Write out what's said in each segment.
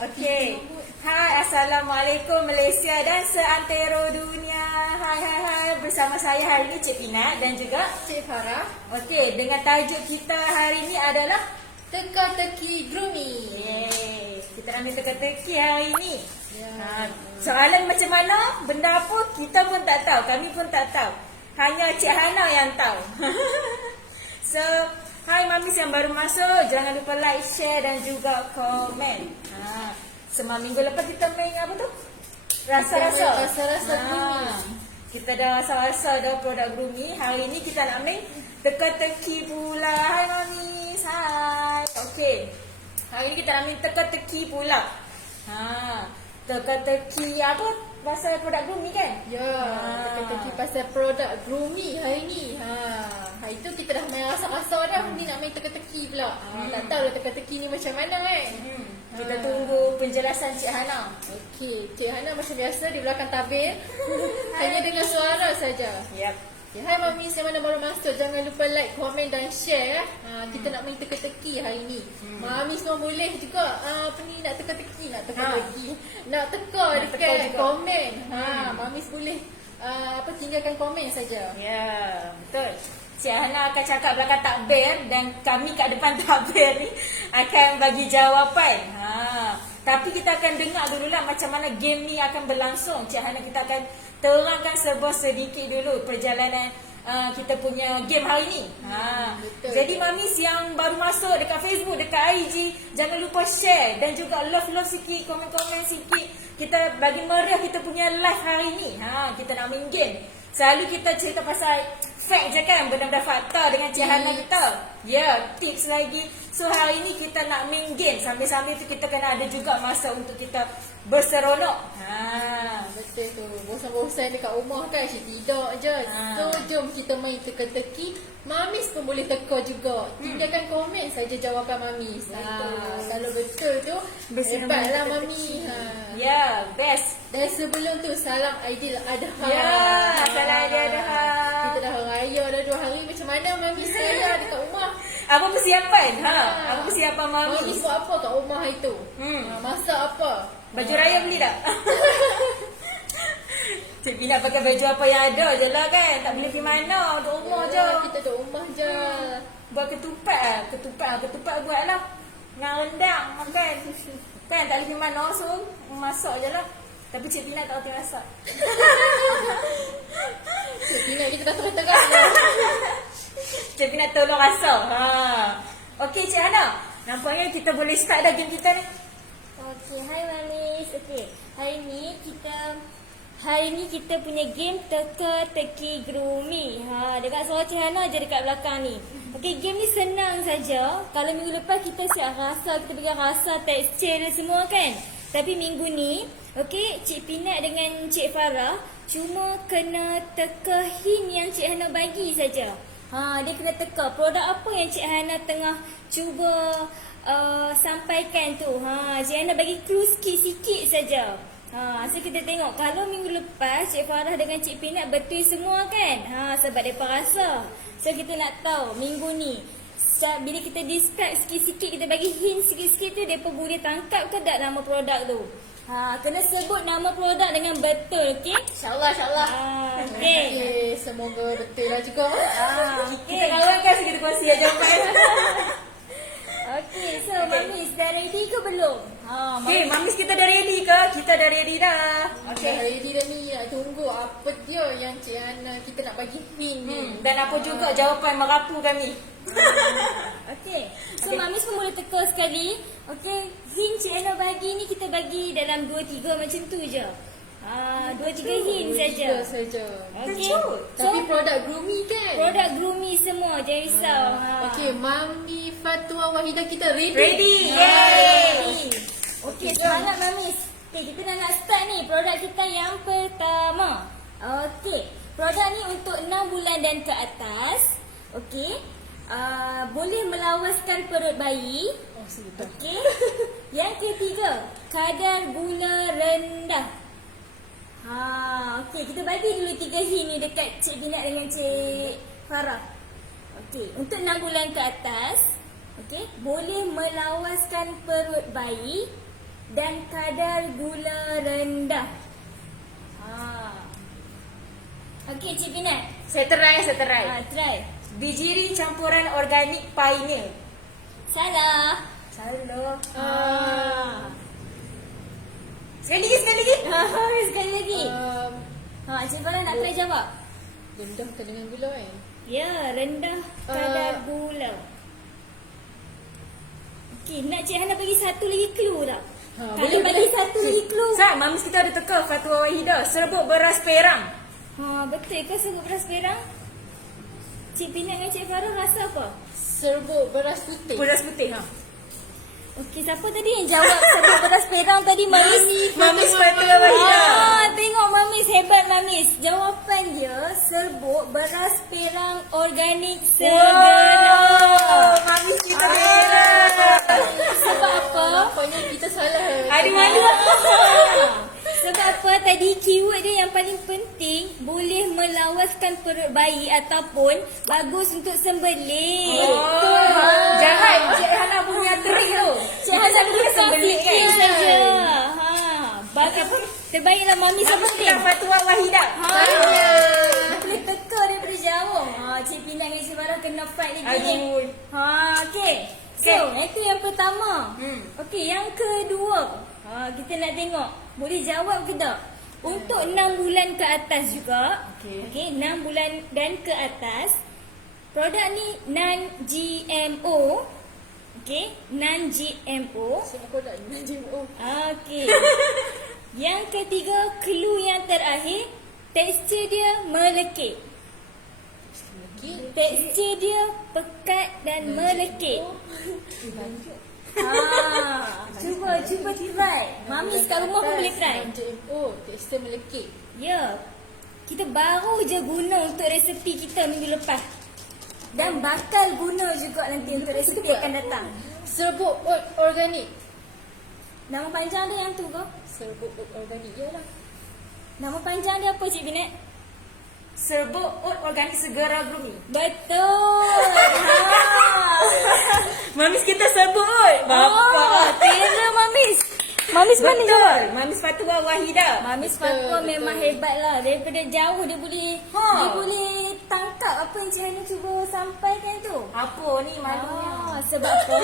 Okey. Hai, Assalamualaikum Malaysia dan seantero dunia. Hai. Bersama saya hari ini Cik Pinat dan juga Cik Farah. Okey, dengan tajuk kita hari ini adalah Teka-teki grooming. Yes, kita ambil teka-teki hari ini. Ya. Soalan macam mana, benda apa, kita pun tak tahu, kami pun tak tahu. Hanya Cik Hana yang tahu. So, hai mamis yang baru masuk, jangan lupa like, share dan juga komen. Semua minggu lepas kita main apa tu? Rasa-rasa. Rasa-rasa grooming. Kita dah rasa-rasa dah produk grooming. Hari ni kita nak main teka-teki pula. Hai mamis, hai. Okey. Hari ni kita nak main teka-teki pula. Teka-teki apa? Pasal produk grooming kan? Ya, teka-teki pasal produk grooming hari ni. Hari tu kita dah main rasa-rasa dah. Ni nak main teka-teki pula. Tak tahu lah teka-teki ni macam mana kan? Kita tunggu penjelasan Cik Hana. Okey, Cik Hana macam biasa di belakang tabir. Hanya dengan suara saja. Yep. Okay, hai mamis yang mana baru masuk, jangan lupa like, komen dan share. Kita nak main teka-teki hari ni. Mamis semua boleh juga nak teka-teki, nak teka-teki. Nak teka dekat komen. Mamis boleh tinggalkan komen saja. Ya, betul. Cik Hana akan cakap belakang takbir dan kami kat depan takbir ni akan bagi jawapan. Tapi kita akan dengar dululah macam mana game ni akan berlangsung. Cik Hana kita akan terangkan sedikit dulu perjalanan kita punya game hari ni. Jadi mamis yang baru masuk dekat Facebook, dekat IG, jangan lupa share dan juga love sikit, komen-komen sikit. Kita bagi meriah kita punya live hari ni. Kita nak main game. Selalu kita cerita pasal fact je kan, benda-benda fakta dengan Cik Hana kita. Ya, tips lagi. So hari ni kita nak main game. Sambil-sambil tu kita kena ada juga masa untuk kita berseronok. Betul tu. Bosan-bosan dekat rumah kan, asyik tidur je. So jom kita main teka-teki. Mamis pun boleh teka juga. Tinggalkan komen saja jawapan mamis. Kalau betul tu, hebatlah mami. Ya, best. Dan sebelum tu, salam Aidiladha. Ya, salam Aidiladha. Kita dah raya dah 2 hari. Macam mana mami saya dekat rumah? Apa persiapan? Apa persiapan mami? Mami buat apa kat rumah hari tu? Masak apa? Baju raya beli tak? Cik Pina pakai baju apa yang ada je lah kan. Tak boleh pergi mana, duduk rumah je. Kita duduk rumah je. Buat ketupat buat lah. Dengan rendang makan. Kan tak boleh pergi mana, so masak je lah. Tapi Cik Pina tak reti masak. Cik Pina kita dah terang-terang je. Cik Pina tolong rasa. Okey Cik Hana, nampaknya kita boleh start dah game kita ni. Okey, hai mamis. Okey, hari ni kita punya game teka-teki grooming. Dekat suara Cik Hana je dekat belakang ni. Okey, game ni senang saja. Kalau minggu lepas kita siap rasa, kita bagi rasa, tekstur dan semua kan. Tapi minggu ni, okey, Cik Pinat dengan Cik Farah cuma kena teka hint yang Cik Hana bagi saja. Dia kena teka produk apa yang Cik Hana tengah cuba sampaikan tu. Cik Hana bagi clue sikit-sikit saja. So kita tengok kalau minggu lepas Cik Farah dengan Cik Pinat betul semua kan. Sebab mereka rasa. So kita nak tahu minggu ni bila kita describe sikit-sikit, kita bagi hint sikit-sikit tu, mereka boleh tangkap ke tak nama produk tu. Kena sebut nama produk dengan betul, okey? InsyaAllah. Okey. Semoga betul lah juga. Kita kawan-kawan kita kongsi jawapan. Okey, so mamis dah ready ke belum? Okey, mamis kita dah ready ke? Kita dah ready dah. Okay, ready dah ni. Nak tunggu apa dia yang Cik Hana kita nak bagi hint ni. Dan apa juga jawapan merapu kami. Okey. So mamis pun boleh teka sekali. Okey, hint Cik Hana bagi ni kita bagi dalam 2-3 macam tu je. 2-3 hint saja. Okey. Tapi produk grooming kan? Produk grooming semua, jangan risau. Okey, Mami Fatwa Wahidah kita ready. Ready. Yay. Okey, semangat mamis. Okey, kita dah nak start ni produk kita yang pertama. Okey, produk ni untuk 6 bulan dan ke atas. Okey. Boleh melawaskan perut bayi. Okey. Yang ketiga, kadar gula rendah. Okey, kita bagi dulu 3 hint ni dekat Cik Binat dengan Cik Farah. Okey, untuk 6 bulan ke atas, okey, boleh melawaskan perut bayi. dan kadar gula rendah. Okey, Cik Pinat. Saya try. Try. Bijirin campuran organik Pioneer. Salah. Salah. Sekali lagi. Sekali lagi. Cik Farah nak try jawab? Rendahkan dengan gula kan? Ya, rendah kadar gula. Okey, nak Cik Hana bagi satu lagi clue tak? Kalau bagi satu lagi clue. Sat, mamis kita ada teka Fatwa Wahidah. Serbuk beras perang. Betul ke sebut beras perang? Cik Pinat dengan Cik Farah rasa apa? Serbuk beras putih. Beras putih. Okey, siapa tadi yang jawab sebut beras perang tadi? Mamis Fatwa Wahidah. Tengok Mamis, hebat Mamis. Jawapan dia serbuk beras perang organik segera. Mamis kita berat. Sebab apa? Nampaknya kita salah. Ada malu. Sebab apa tadi keyword dia yang paling penting, boleh melawaskan perut bayi ataupun bagus untuk sembelih. Jangan Cik Hana punya trik tu. Cik Hana boleh boleh sembelih sikit kan? saja. Bagus apa? Terbaiklah Mami Apa sebut kita Fatwa Wahidah? boleh teka daripada jauh. Cik Pinat dengan Cik Farah kena fight lagi ni. Aduh. Okey. So, itu yang pertama. Okey, yang kedua. Kita nak tengok boleh jawab ke tak? Untuk 6 bulan ke atas juga. Okey, 6 bulan dan ke atas. Produk ni non-GMO. Okey, non-GMO. Saya nak nak GMO. Okey. Yang ketiga, clue yang terakhir, tekstur dia melekit. Tekstur dia pekat dan melekit. Cuba try. Mamis kat rumah pun boleh try. GMO, tekstur melekit. Ya. Kita baru je guna untuk resepi kita minggu lepas. Dan bakal guna juga nanti untuk resepi akan datang. Serbuk oat organik. Nama panjang dia yang tu ke? Serbuk oat organik je lah. Nama panjang dia apa Cik Binat? Serbuk oat organik segera grooming. Betul. Mamis kita sebut oat. Tera Mamis. Mamis mana jawab? Betul. Mamis Fatwa Wahidah. Mamis Fatwa memang hebat lah. Daripada jauh dia boleh tangkap apa yang Cik Hana cuba sampaikan tu. Apa ni malunya? Sebab apa?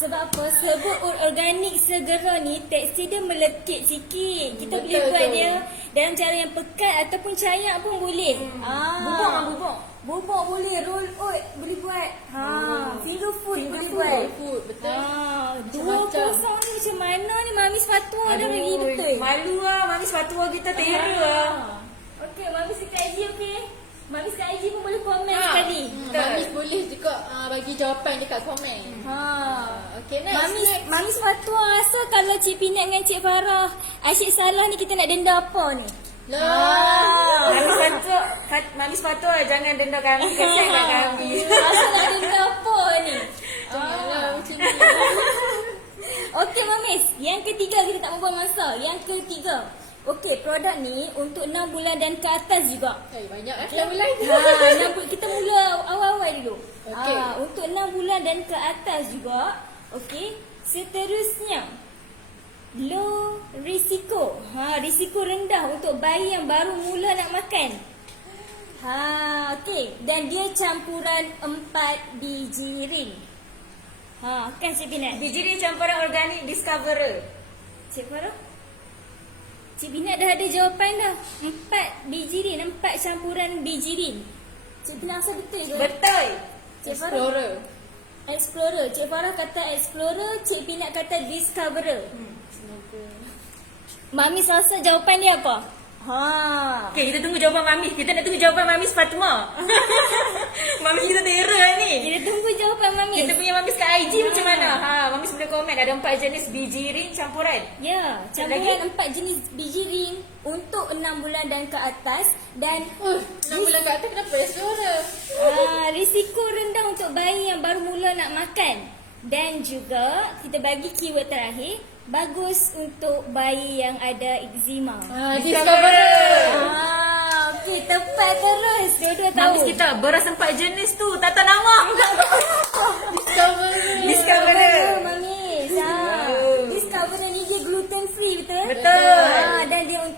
Sebab apa? Serbuk oat organik segera ni tekstur dia melekit sikit. Kita boleh buat dia dalam cara yang pekat ataupun cair pun boleh. Bubuk boleh, roll oat boleh buat. Finger food boleh buat. Food, betul. Dua kosong ni macam mana ni Mamis Fatwa dah bagi betul. Malu lah Mamis Fatwa kita tera. Okey, Mamis dekat IG okey. Mamis kat IG pun boleh komen sekali. Mamis boleh juga bagi jawapan dekat komen. Okay, next. Mamis Fatwa rasa kalau Cik Pinat dengan Cik Farah asyik salah ni kita nak denda apa ni? Mamis Fatwa jangan denda kami. Kesian kat kami. Rasa nak denda apa ni? Janganlah macam ni. Okey Mamis, yang ketiga kita tak membuang masa. Yang ketiga. Okey, produk ni untuk 6 bulan dan ke atas juga. Banyak yang bulan. Kita mula awal-awal dulu. Okey. Untuk 6 bulan dan ke atas juga. Okey. Seterusnya, low risiko. Risiko rendah untuk bayi yang baru mula nak makan. Okey. Dan dia campuran 4 biji ring. Kan Cik Binat? Biji ni campuran organik Discoverer. Cik Farah? Cik Binat dah ada jawapan dah. 4 biji ring, 4 campuran biji ring. Cik Binat rasa betul ke? Betul. Cik Farah? Explorer. Explorer. Cik Farah kata Explorer, Cik Pinat kata Discoverer. Mamis rasa jawapan dia apa? Okay, kita tunggu jawapan Mamis. Kita nak tunggu jawapan Mamis Fatma. Mamis kita tera ni. Kita tunggu jawapan Mamis. Kita punya Mamis kat IG macam mana? Mamis boleh komen. Ada 4 jenis biji ring campuran. Ya, campuran 4 jenis biji ring untuk 6 bulan dan ke atas. Dan 6 bulan kat atas kenapa Explorer? risiko rendah untuk bayi yang baru mula nak makan. Dan juga kita bagi keyword terakhir, bagus untuk bayi yang ada eczema. Discoverer. Okey, tepat terus. Dua-dua tahu. Mamis kita beras 4 jenis tu. Tak tahu nama. Discoverer. Discoverer. Mamis. Discoverer ni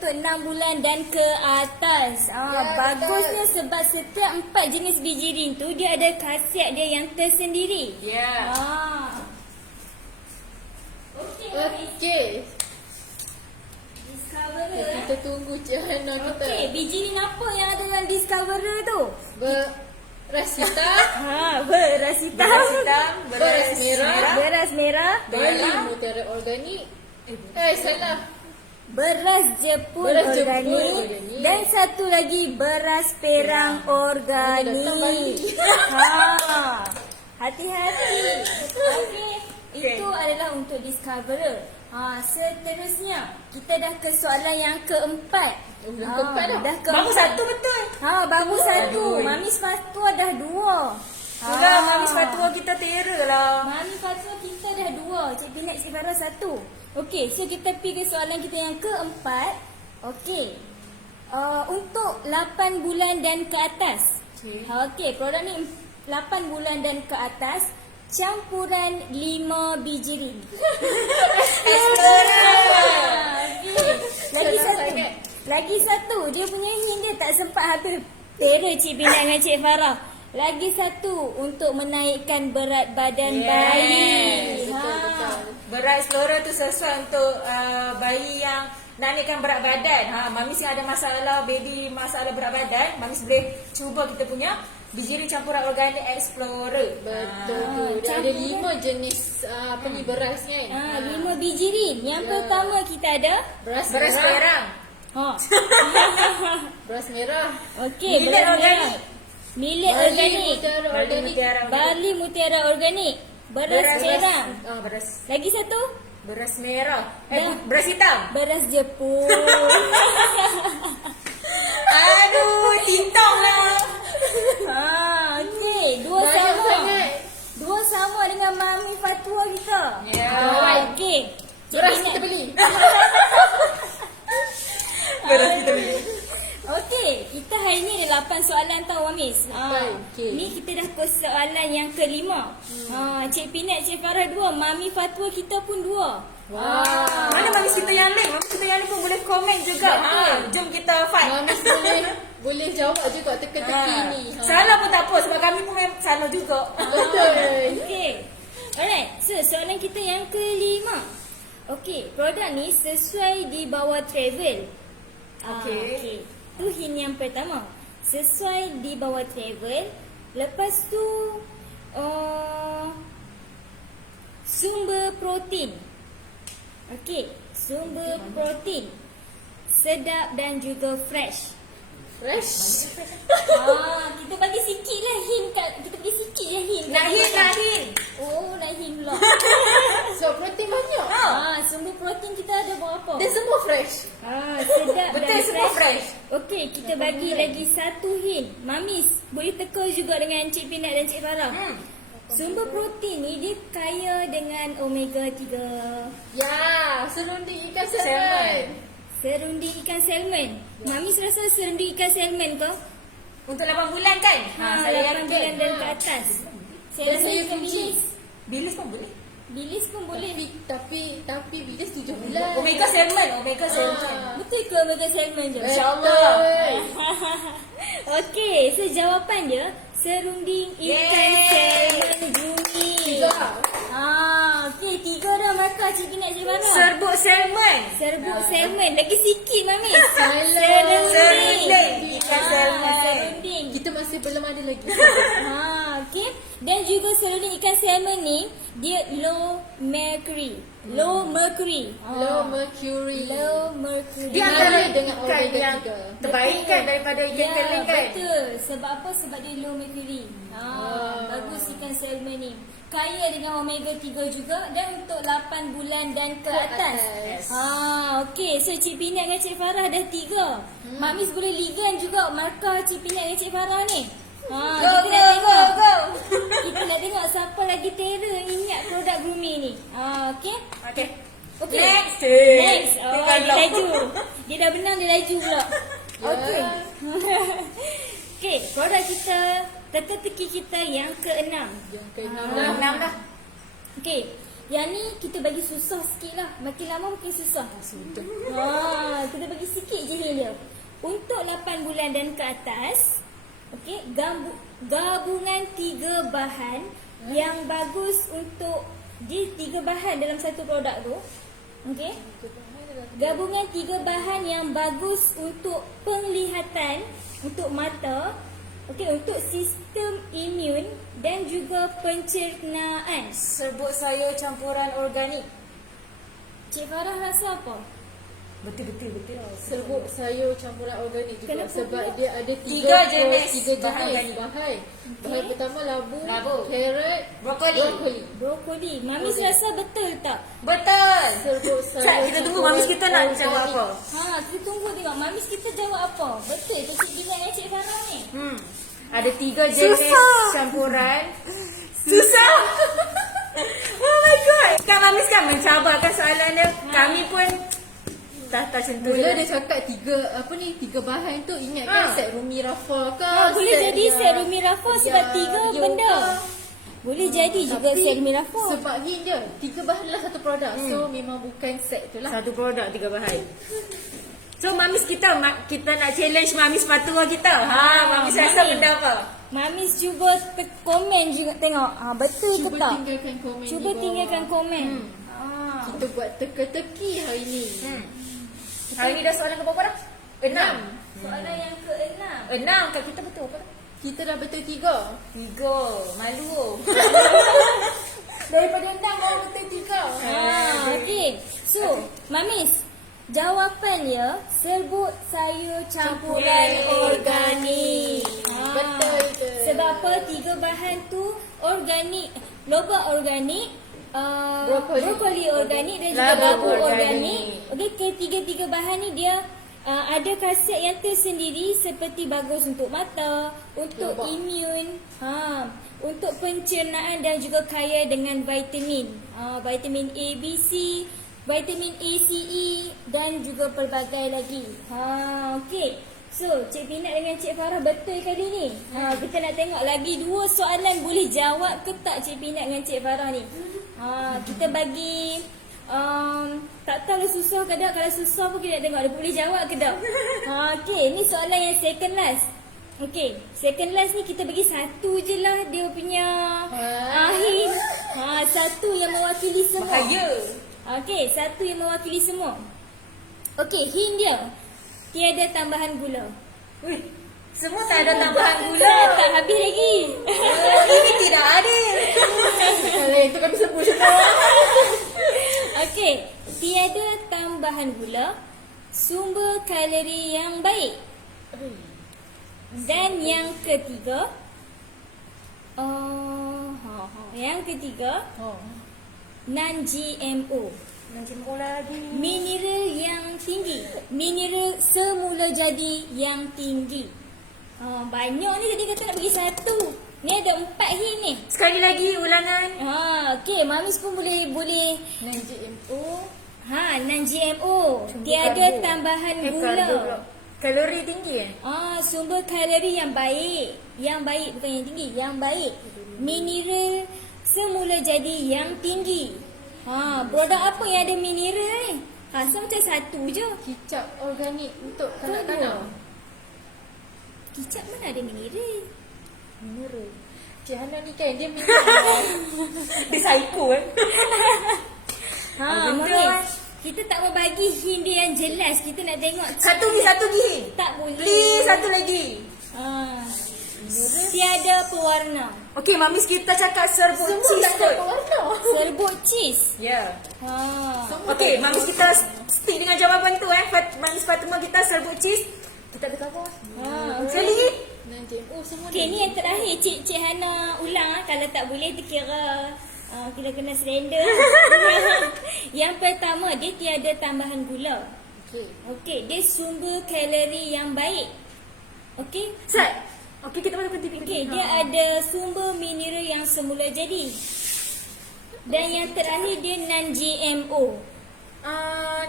untuk 6 bulan dan ke atas. Bagusnya sebab setiap 4 jenis biji rin tu dia ada khasiat dia yang tersendiri. Ya. Okey. Okey. Discoverer. Kita tunggu Cik Hana kita. Okey, biji rin apa yang ada dalam Discoverer tu? Beras hitam, Beras hitam. Beras hitam, beras merah, Beras merah. barley mutiara organik. Salah. Beras Jepun Beras Jepun organik. organik. Dan satu lagi beras perang organik. datang balik. Hati-hati. Okey. Itu adalah untuk Discoverer. Seterusnya kita dah ke soalan yang keempat. Yang keempat dah. Dah Baru satu betul. baru satu. Mami Fatua dah 2. Itulah Mami Fatua kita tera lah. Mami Fatua kita dah 2. Cik Pinak, Cik Farah 1. Okey, so kita pergi ke soalan kita yang keempat. Okey. Untuk 8 bulan dan ke atas. Okey, produk ni 8 bulan dan ke atas. Campuran 5 biji rin. Lagi satu. Dia punya hint dia tak sempat habis. Tera Cik Pinak dengan Cik Farah. Lagi satu untuk menaikkan berat badan bayi. Betul. Berat Explora tu sesuai untuk bayi yang nak naikkan berat badan. Mamis yang ada masalah, baby masalah berat badan, Mamis boleh cuba kita punya biji rin campuran organik Explorer. Betul. Dia ada 5 jenis beras kan. 5 biji rin. Yang pertama kita ada Beras Beras merah. perang. Beras merah. Okey, Millet beras organik. merah. Millet Barley organik. mutiara Barley organik. mutiara. Barley mutiara organik. Beras perang. Beras Lagi satu, beras merah. Dah. Beras hitam. beras Jepun. Aduh, tintong lah. Okey, dua Banyak sama. sangat. Dua sama dengan Mami Fatua kita. Ya. Okey. Beras kita beli. Beras kita beli. Okey, kita hari ni ada 8 soalan tau Wamis. Okey. Ni kita dah ke soalan yang kelima. Cik Pinak, Cik Farah 2, Mami Fatua kita pun 2. Mana Mamis kita yang lain? Mamis kita yang lain pun boleh komen juga. Jom kita fight. Mamis boleh jawab juga teka-teki ni. Salah pun tak apa sebab kami pun memang salah juga. Betul. Okey. Alright, so soalan kita yang kelima. Okey, produk ni sesuai di bawah travel. Okey. Tu hint yang pertama. Sesuai di bawah travel. Lepas tu sumber protein. Okey, sumber protein. Sedap dan juga fresh. Fresh. Kita bagi sikit lah hint kat, kita bagi sikit je hint. Nak hint. Oh, nak hint pula. So protein banyak. Sumber protein kita ada berapa? Dia semua fresh. Sedap Betul, dan semua fresh. Okey, kita bagi lagi satu hint. Mamis, boleh teka juga dengan Cik Pinak dan Cik Farah. Sumber protein ni dia kaya dengan omega 3. Ya, serunding ikan salmon. Serunding ikan salmon. Mamis rasa serunding ikan salmon ke? Untuk 8 bulan kan? Saya 8 yakin. bulan dan ke atas. Saya rasa saya ikan kunci. bilis. Bilis pun boleh. Bilis pun boleh. Tapi bilis 7 bulan. Omega salmon. Betul ke omega salmon je? InsyaAllah. Okey, so jawapan dia serunding ikan salmon bumi. 3. Okey, 3 dah markah Cik Pinak, Cik Farah. Serbuk salmon. Serbuk salmon. Lagi sikit Mami. Serunding ikan salmon. Serunding. Kita masih belum ada lagi. Okey. Dan juga serunding ikan salmon ni dia low mercury. Low mercury. Low mercury. Low mercury. Dia Dengan antara dengan ikan omega yang 3. terbaik kan daripada ikan keling kan? Betul. Sebab apa? Sebab dia low mercury. Bagus ikan salmon ni. Kaya dengan omega 3 juga dan untuk 8 bulan dan ke atas. Okey. So Cik Pinak dengan Cik Farah dah 3. Mamis boleh ligan juga markah Cik Pinak dengan Cik Farah ni. Kita nak tengok. Kita nak tengok siapa lagi terror ingat produk grooming ni. Okey. Okay. Okey. Next. Next. Tinggal Dia block. laju. Dia dah menang, dia laju pula. Okey. Okey, produk kita, teka-teki kita yang ke-6. Yang ke-6 Enam dah. Okey. Yang ni kita bagi susah sikit lah. Makin lama makin susah. Sudah. Kita bagi sikit je hint dia. Untuk 8 bulan dan ke atas, okey, gabungan 3 bahan yang bagus untuk dia 3 bahan dalam satu produk tu. Okey. Gabungan 3 bahan yang bagus untuk penglihatan, untuk mata, okey, untuk sistem imun dan juga pencernaan. Serbuk sayur campuran organik. Cik Farah rasa apa? Betul. Serbuk sayur campuran organik juga. Kenapa sebab pula? dia ada Tiga jenis tiga bahan jenis organik. bahan. Bahan pertama labu, Labu. carrot, Brokoli. Brokoli. Mamis rasa betul tak? Betul. Serbuk sayur Sekejap, kita tunggu campuran mamis kita nak jawab organik. apa. Kita tunggu tengok Mamis kita jawab apa. Betul ke Cik Dina dan Cik Farah ni? Ada 3 jenis campuran. Susah. Oh my god. Kak Mamis kan mencabarkan soalan dia. Kami pun tak sentuh. Mula dia cakap tiga bahan tu, ingat kan set Rumi Rafa ke? Boleh jadi set Rumi Rafa sebab 3 Rio benda. ke? Boleh jadi juga Tapi set Rumi Rafa. sebab hint dia 3 bahan adalah satu produk. So memang bukan set tu lah. Satu produk 3 bahan. So Mamis kita nak challenge Mamis Fatua kita. Mamis rasa Mamis. benda apa? Mamis cuba komen juga tengok. Betul ke Cuba tak? tinggalkan komen Cuba di bawah. tinggalkan komen. Kita buat teka-teki hari ni. Hari ni dah soalan ke berapa dah? 6. Soalan yang ke-6. 6. Kat kita betul apa dah? Kita dah betul 3. 3. Malu. Daripada 6 baru betul 3. Okey. So, Mamis, jawapan dia serbuk sayur campuran Campuran organik. Betul ke? Sebab apa? 3 bahan tu organik, lobak organik, brokoli organik dan juga Labu labu organik. organik. Okey, ketiga-tiga bahan ni dia ada khasiat yang tersendiri seperti bagus untuk mata, untuk Lobak. imun, untuk pencernaan dan juga kaya dengan vitamin. Vitamin A, B, C, vitamin A, C, E dan juga pelbagai lagi. Okey. So, Cik Pinat dengan Cik Farah betul kali ni. Kita nak tengok lagi 2 soalan boleh jawab ke tak Cik Pinat dengan Cik Farah ni. Kita bagi tak tahu lah susah ke tak. Kalau susah pun kita nak tengok dia boleh jawab ke tak. Okey, ni soalan yang second last. Okey, second last ni kita bagi satu je lah dia punya hint. Satu yang mewakili semua. Bahaya. Okey, satu yang mewakili semua. Okey, hint dia tiada tambahan gula. Semua tak ada tambahan gula. Tak habis lagi. Ini tidak adil. Kalau itu kami sebut semua. Okey, tiada tambahan gula, sumber kalori yang baik. Dan yang ketiga, non-GMO. Macam bola lagi. Mineral yang tinggi. Mineral semula jadi yang tinggi. Banyak ni tadi kata nak bagi satu. Ni ada 4 hint ni. Sekali lagi ulangan. Okey, Mamis pun boleh Non-GMO. non-GMO. Tiada tambahan gula. Kalori tinggi Sumber kalori yang baik. Yang baik bukan yang tinggi, yang baik. Mineral semula jadi yang tinggi. Produk apa yang ada mineral ni? Rasa macam satu je. Kicap organik untuk kanak-kanak. Kicap mana ada mineral? Mineral. Cik Hana ni kan dia mineral. Dia psycho Mamis, kita tak mau bagi hint dia yang jelas. Kita nak tengok Satu lagi. tak boleh. Please, satu lagi. Tiada pewarna. Okey, Mamis kita cakap serbuk Semua cheese tak ada kot. warna. Serbuk cheese. Ya. Semua Okey, tak ada Mamis kita stick dengan jawapan tu Mamis Fatimah kita serbuk cheese. Kita ada cover. Sekali lagi. non-GMO semua Okey, ni yang terakhir Cik Hana ulang kalau tak boleh dikira kita kena surrender. Yang pertama, dia tiada tambahan gula. Okey. Okey, dia sumber kalori yang baik. Okey. Set. Okey, kita boleh berhenti. Okey, dia ada sumber mineral yang semula jadi. Dan yang terakhir dia non-GMO.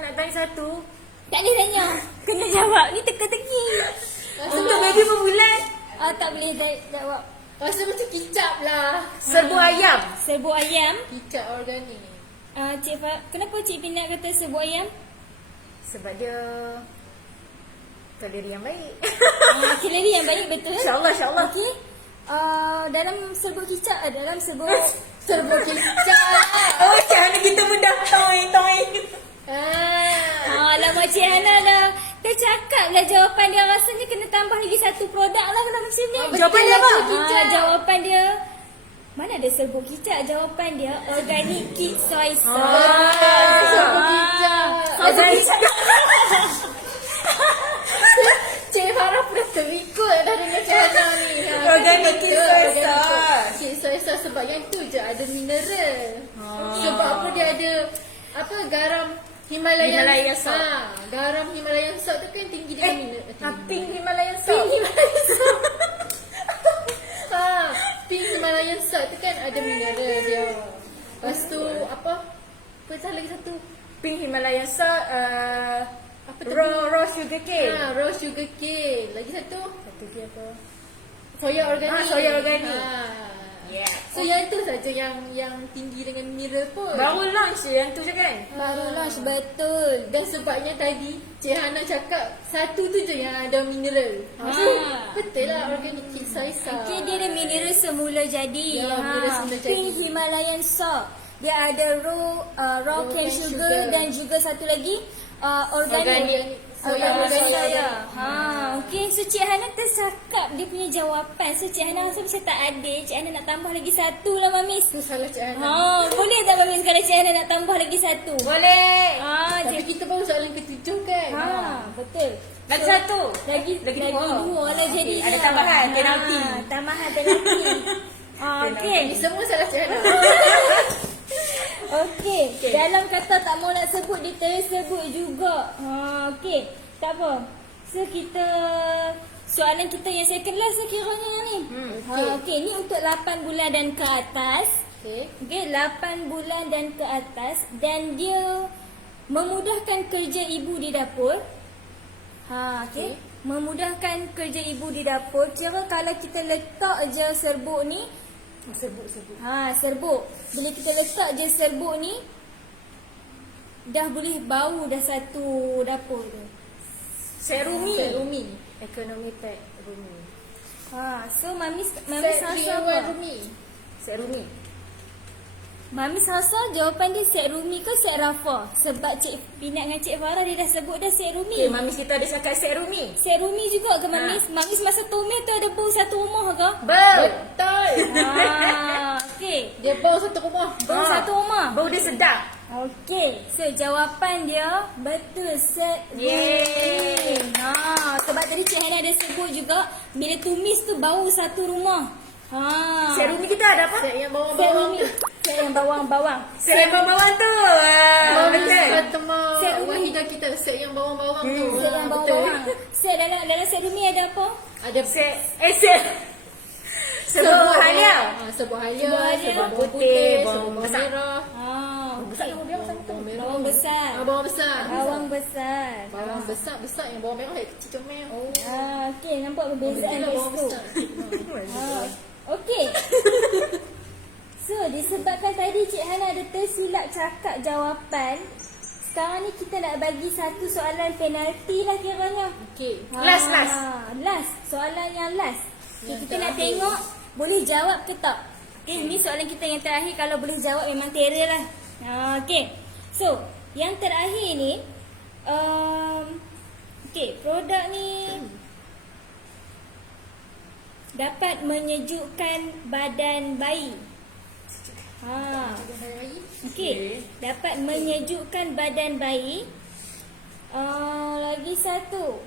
Nak tanya satu. Tak boleh tanya. Kena jawab. Ni teka-teki. Untuk baby berbulan. Tak boleh jawab. Rasa macam kicap lah. Serbuk ayam. Serbuk ayam. Kicap organik. Kenapa Cik Pin nak kata serbuk ayam? Sebab dia kalori yang baik. Kalori yang baik, betul? InsyaAllah, insyaAllah. Okey. Dalam serbuk kicap, dalam serbuk Serbuk kicap. Oh, macam mana kita mudah toy. Alamak Cik Hana lah. Dia cakap lah jawapan dia, rasanya kena tambah lagi satu produk lah kalau macam ni. Jawapan dia apa? Jawapan dia, mana ada serbuk kicap? Jawapan dia organic kid soy sauce. Serbuk kicap. Cik Farah pernah terikut dah dengan Cik Hana ni. Organic kid soy Organic sauce. kid soy sauce sebab yang tu je ada mineral. Sebab apa dia ada garam Himalayan salt. Garam Himalayan salt tu kan tinggi dengan mineral. Pink Himalayan salt. Pink Himalayan salt. Pink Himalayan salt tu kan ada mineral dia. Lepas tu apa lagi satu? Pink Himalayan salt, Apa tu? raw sugar cane. Raw sugar cane. Lagi satu? Satu dia apa? Soya organik. Soya organik. Yeah. So yang tu saja yang tinggi dengan mineral pun. Baru launch je yang tu je kan? Baru launch, betul. Dan sebabnya tadi Cik Hana cakap satu tu je yang ada mineral. So, betul lah organic kid soy sauce. Okay, dia ada mineral semula jadi. Ya, mineral semula jadi. Pink Himalayan salt. Dia ada raw cane sugar dan juga satu lagi organic. Soya. Okay, so Cik Hana tercakap dia punya jawapan. So Cik Hana rasa macam tak adil. Cik Hana nak tambah lagi satu lah Mamis. Itu salah Cik Hana. Boleh tak Mamis kalau Cik Hana nak tambah lagi satu? Boleh. Tapi kita baru soalan ketujuh kan? Betul. Lagi satu. Lagi dua lah jadi. Ada tambahan, penalti. Tambahan penalti. Okay. Ini semua salah Cik Hana. Okey, dalam kata tak mau nak sebut, dia tersebut juga. Okey, tak apa. So kita, soalan kita yang second last lah kiranya ni. Okey, ni untuk 8 bulan dan ke atas. Okey, 8 bulan dan ke atas. Dan dia memudahkan kerja ibu di dapur. Okey. Memudahkan kerja ibu di dapur. Kira kalau kita letak je serbuk ni, serbuk. Bila kita letak je serbuk ni, dah boleh bau dah satu dapur tu. Set Rumi. Ekonomi pack Rumi. So Mamis Set rasa 3-in-1 apa? Rumi. Set Rumi. Mamis rasa jawapan dia set Rumi ke set Rafa? Sebab Cik Pinat dengan Cik Farah dia dah sebut dah set Rumi. Mamis kita ada cakap set Rumi. Set Rumi juga ke Mamis? Mamis masa Tommy tu ada bau satu rumah ke? Betul. Okey. Dia bau satu rumah. Bau satu rumah. Bau dia sedap. Okey. So jawapan dia betul, set Rumi. Sebab tadi Cik Hana ada sebut juga bila tumis tu bau satu rumah. Set Rumi kita ada apa? Set yang Set bawang-bawang. Rumi. Set yang bawang-bawang. Set yang bawang tu. Betul. Fatima Set Rumi. Wahidah kita set yang bawang-bawang tu. Set yang bawang-bawang. Set dalam set Rumi ada apa? Ada Set. Sebuah halia. Sebuah halia, Sebuah halia. sebuah Bawang putih, putih, sebuah bawang bawang besar. merah. Besar yang merah sama tu. Bawang besar. Bawang besar. Bawang besar. Bawang besar yang bawang merah kecil comel. Okey, nampak perbezaan Betul lah bawang tekstur. besar. Okey. So, disebabkan tadi Cik Hana ada tersilap cakap jawapan, sekarang ni kita nak bagi satu soalan penalti lah kiranya. Okey. Last. Last. Soalan yang last. Okay, Yang kita nak terakhir. tengok boleh jawab ke tak. Okay, ni soalan kita yang terakhir. Kalau boleh jawab memang terror lah. Okay. So, yang terakhir ni, okay, produk ni dapat menyejukkan badan bayi. Okey, dapat menyejukkan badan bayi. Lagi satu,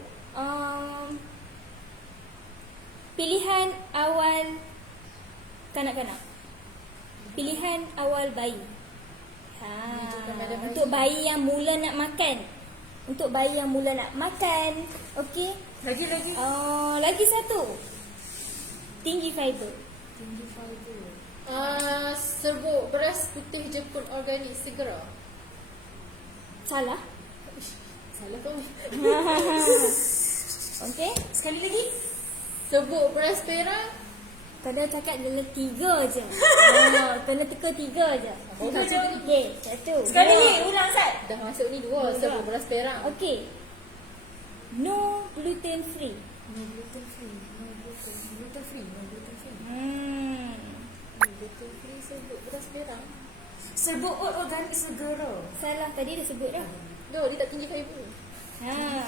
pilihan awal kanak-kanak. Pilihan awal bayi. Untuk bayi yang mula nak makan. Untuk bayi yang mula nak makan. Okey. Lagi. Lagi satu, tinggi fiber. Serbuk beras putih Jepun organik segera. Salah. Salah kau. Okey. Sekali lagi. Serbuk beras perak Padahal cakap dalam 3 je. Kena teka 3 je. Okey, 1. Sekali lagi, ulang Sat. Dah masuk ni 2, serbuk beras perang. Okey. No gluten free. No gluten free. Gluten free. Gluten free serbuk beras perang. Serbuk oat organik segera. Salah, tadi dah sebut dah. No, dia tak tinggi fiber.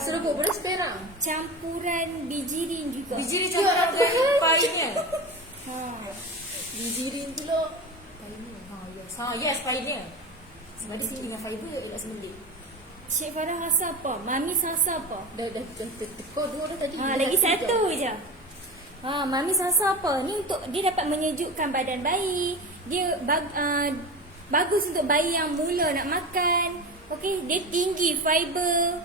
Serbuk beras perang. Campuran bijirin juga. Biji dia campuran organik Pioneer. Bijirin pula. Yes, Pioneer. Sebab dia tinggi dengan fiber, elak sembelih. Cik Farah rasa apa? Mami rasa apa? Dah teka 2 dah tadi. Lagi 1 je. Mami rasa apa? Ni untuk dia dapat menyejukkan badan bayi. Dia bagus untuk bayi yang mula nak makan. Okey, dia tinggi fiber.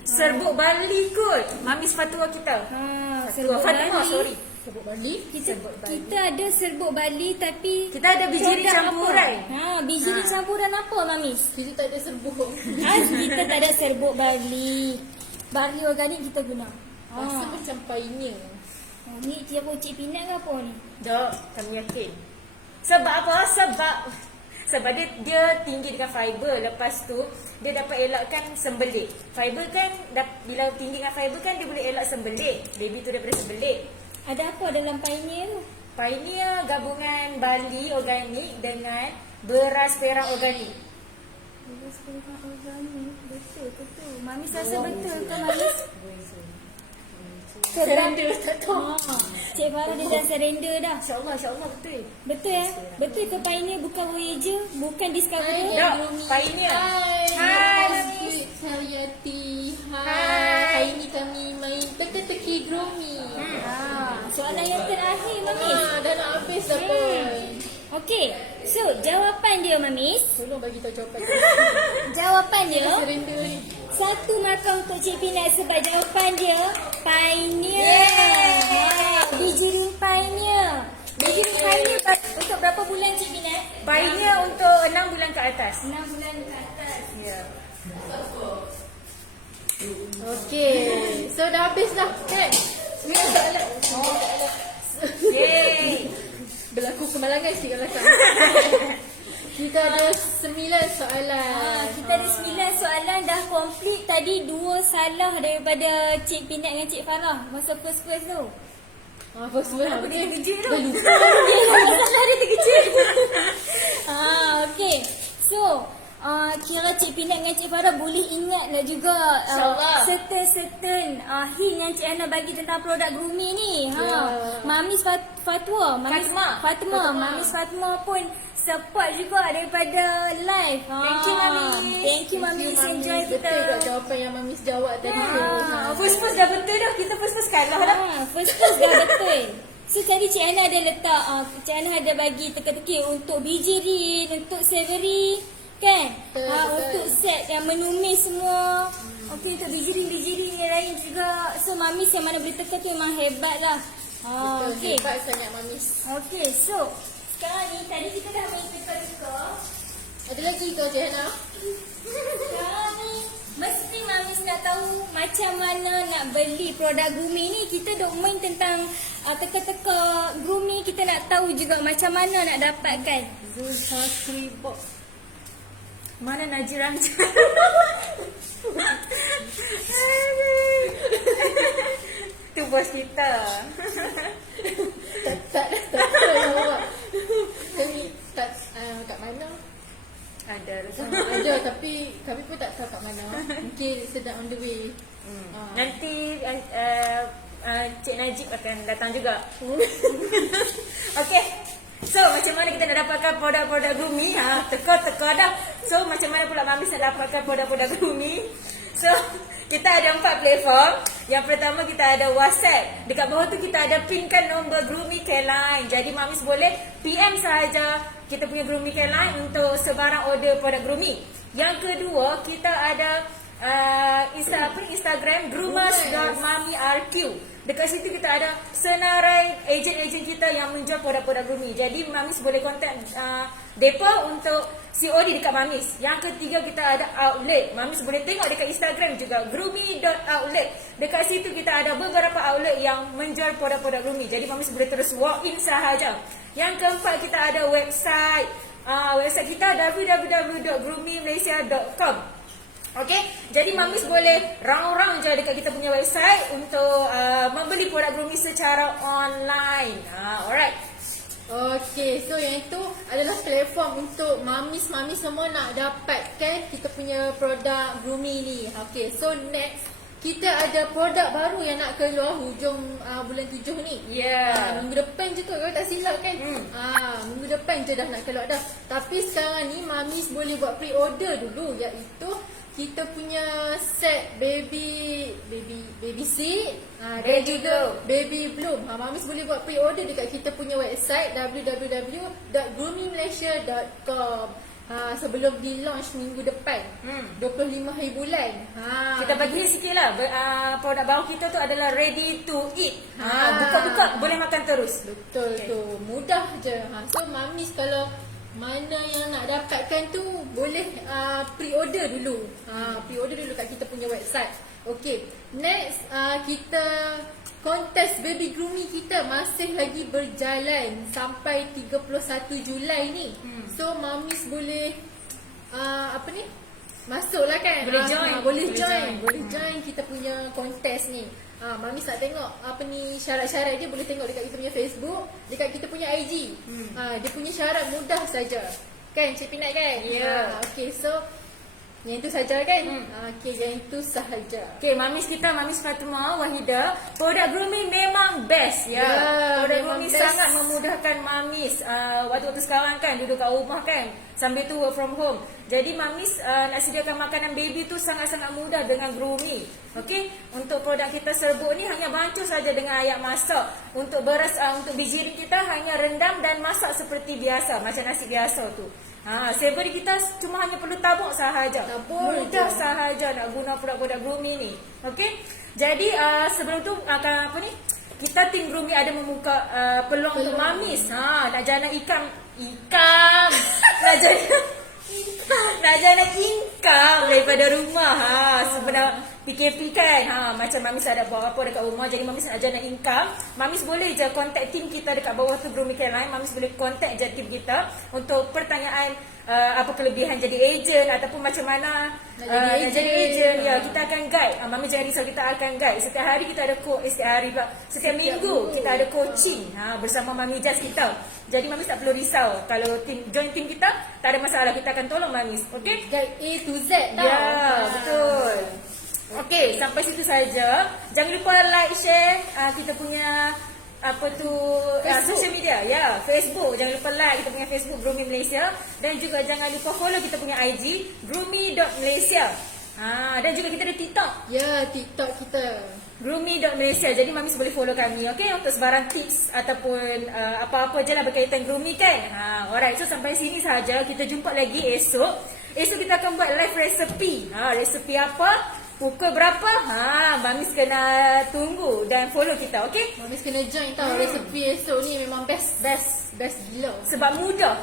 Serbuk Bali kot. Mamis fatwa kita. Serbuk Fatimah, Bali. sorry. Serbuk Bali. Kita ada serbuk Bali tapi Kita ada biji produk campuran. apa? Biji campuran apa Mamis? Kita tak ada serbuk. Kita tak ada serbuk Bali. Bali organik kita guna. Rasa macam Pioneer. Ni tiap Cik Pinat ke apa ni? Tak, kami yakin. Sebab apa? Sebab dia tinggi dengan fiber. Lepas tu dia dapat elakkan sembelit. Fiber kan bila tinggi dengan fiber kan dia boleh elak sembelit. Baby tu daripada sembelit. Ada apa dalam Pioneer tu? Pioneer gabungan Bali organik dengan beras perang organik. Beras perang organik. Betul ke tu? Mami rasa betul ke Mami? Surrender tak tahu. Cik Farah dia dah surrender dah. InsyaAllah betul. Betul ya? Betul ke Pioneer bukan Voyager? Bukan Discovery? Tak, Pioneer. Hai, Sweet Haryati. Hai. Hari ni kami main teka-teki Gromi. Soalan yang terakhir Mamis. Dah nak habis dah pun. Okey. So, jawapan dia Mamis. Tolong bagi tahu jawapan. Jawapan dia Surrender ni. 1 markah untuk Cik Pinat sebab jawapan dia Pioneer. Bijirin Pioneer. Bijirin Pioneer untuk berapa bulan Cik Pinat? Pioneer untuk 6 bulan ke atas. 6 bulan ke atas. Ya. Okey. So dah habis dah kan? Semua soalan. Yeay. Berlaku kemalangan sikit kalau tak. Kita ada 9 soalan. Kita ada 9 soalan dah komplit. Tadi 2 salah daripada Cik Pinat dengan Cik Farah masa first tu. First one apa dia? Kerja tu. Dah lupa. Salah dia terkejut. Okey. So, kira Cik Pinat dengan Cik Farah boleh ingat lah juga InsyaAllah. certain hint yang Cik Hana bagi tentang produk grooming ni. Mamis Fatimah. Mamis Fatimah pun support juga daripada live. Thank you, Mamis. Thank you Mamis. Enjoy Betul kita. tak jawapan yang Mamis jawab tadi tu. First dah betul dah. Kita first kalah dah. First dah betul. So tadi Cik Hana ada letak Cik Hana ada bagi teka-teki untuk bijirin, untuk savory kan? Betul. Untuk set yang menumis semua. Okey, untuk bijirin yang lain juga. So Mamis yang mana boleh teka tu memang hebat lah. Okey. Hebat sangat Mamis. Okey, so sekarang ni tadi kita dah main teka-teka. Ada lagi ke Cik Hana? Sekarang ni mesti Mamis nak tahu macam mana nak beli produk grooming ni. Kita duk main tentang teka-teka grooming. Kita nak tahu juga macam mana nak dapatkan. Zulfa Box. Mana Najir Ramjan? Tu bos kita. Tak jawab. Kami tak kat mana? Ada lah. Ada tapi kami pun tak tahu kat mana. Mungkin sedang on the way. Nanti Cik Najib akan datang juga. Okey. So macam mana kita nak dapatkan produk-produk grooming? Teka-teka dah. So macam mana pula Mamis nak dapatkan produk-produk grooming? So kita ada 4 platform. Yang pertama kita ada WhatsApp. Dekat bawah tu kita ada pinkan nombor grooming Careline. Jadi Mamis boleh PM sahaja kita punya grooming Careline untuk sebarang order produk grooming. Yang kedua kita ada Instagram groomers.mami.rq. dekat situ kita ada senarai ejen-ejen kita yang menjual produk-produk grooming. Jadi Mamis boleh kontak depa untuk COD dekat Mamis. Yang ketiga kita ada outlet. Mamis boleh tengok dekat Instagram juga, grooming.outlet. Dekat situ kita ada beberapa outlet yang menjual produk-produk grooming. Jadi Mamis boleh terus walk in sahaja. Yang keempat kita ada website. Website kita www.groomingmalaysia.com. Okey, jadi Mamis boleh round-round je dekat kita punya website untuk membeli produk grooming secara online. Alright. Okay, so yang itu adalah platform untuk mamis-mamis semua nak dapatkan kita punya produk grooming ni. Okay, so next kita ada produk baru yang nak keluar hujung bulan 7 ni. Minggu depan je tu, kalau tak silap kan. Minggu depan je dah nak keluar dah. Tapi sekarang ni mamis boleh buat pre-order dulu, iaitu kita punya set baby seat dan juga baby bloom. Mamis boleh buat pre-order dekat kita punya website www.groomingmalaysia.com. Sebelum di launch minggu depan 25 hari bulan. Kita bagi sikit lah. Produk baru kita tu adalah ready to eat. Buka-buka boleh makan terus. Betul tu. Mudah je. So mamis kalau mana yang nak dapatkan tu boleh pre-order dulu. Pre-order dulu kat kita punya website. Okay, next kita kontes baby grooming kita masih lagi berjalan sampai 31 Julai ni. So mamis boleh masuklah kan. Boleh join. Boleh join kita punya kontes ni. Mamis nak tengok syarat-syarat dia, boleh tengok dekat kita punya Facebook, dekat kita punya IG. Dia punya syarat mudah saja. Kan Cik Pinat kan? Ya. Okay, so yang itu saja kan? Okay, yang itu sahaja. Okay, Mamis kita, Mamis Fatimah Wahidah, produk grooming memang best produk grooming best. sangat memudahkan Mamis waktu-waktu sekarang kan, duduk kat rumah kan, sambil tu work from home. Jadi Mamis nak sediakan makanan baby tu sangat-sangat mudah dengan grooming. Okay, untuk produk kita serbuk ni hanya bancuh saja dengan air masak. Untuk beras, untuk bijirin kita hanya rendam dan masak seperti biasa, macam nasi biasa tu. Savory kita cuma hanya perlu tabuk sahaja. Mudah sahaja nak guna produk-produk grooming ni. Okey. Jadi sebelum tu kita tim grooming ada membuka peluang untuk Mamis. Nak jana nak jana income daripada rumah. Sebenarnya PKP kan. Macam Mamis ada buat apa dekat rumah, jadi Mamis nak jana income. Mamis boleh je contact tim kita dekat bawah tu, grooming line. Mamis boleh contact je tim kita untuk pertanyaan apa kelebihan jadi ejen ataupun macam mana nak jadi ejen. Ya, kita akan guide. Mamis jangan risau, kita akan guide. Setiap hari kita ada setiap minggu kita ada coaching bersama Mami Jazz kita. Jadi Mamis tak perlu risau. Kalau join tim kita, tak ada masalah, kita akan tolong Mamis. Okey? Guide A to Z tau. Ya, betul. Okey, sampai situ saja. Jangan lupa like, share kita punya social media. Ya, Facebook. Jangan lupa like kita punya Facebook Grooming Malaysia, dan juga jangan lupa follow kita punya IG grooming.malaysia. Dan juga kita ada TikTok. Ya, TikTok kita grooming.malaysia. Jadi Mamis boleh follow kami, okey, untuk sebarang tips ataupun apa-apa je lah berkaitan grooming kan. Alright, so sampai sini saja. Kita jumpa lagi esok. Esok kita akan buat live resepi. Resepi apa? Pukul berapa? Mamis kena tunggu dan follow kita, okey? Mamis kena join tau. Resepi esok ni memang best gila. Sebab mudah.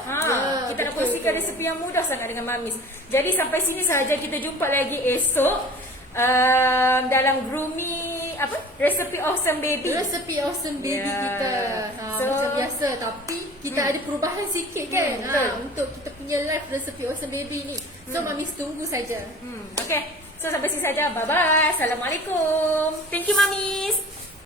Kita nak betul, kongsikan resepi yang mudah sangat dengan Mamis. Jadi sampai sini sahaja, kita jumpa lagi esok dalam grooming resepi awesome baby. Resepi awesome baby kita. Macam biasa, tapi kita ada perubahan sikit kan. Untuk kita punya live resepi awesome baby ni. So Mamis tunggu saja. Okey. So sampai sini saja. Bye bye. Assalamualaikum. Thank you Mamis.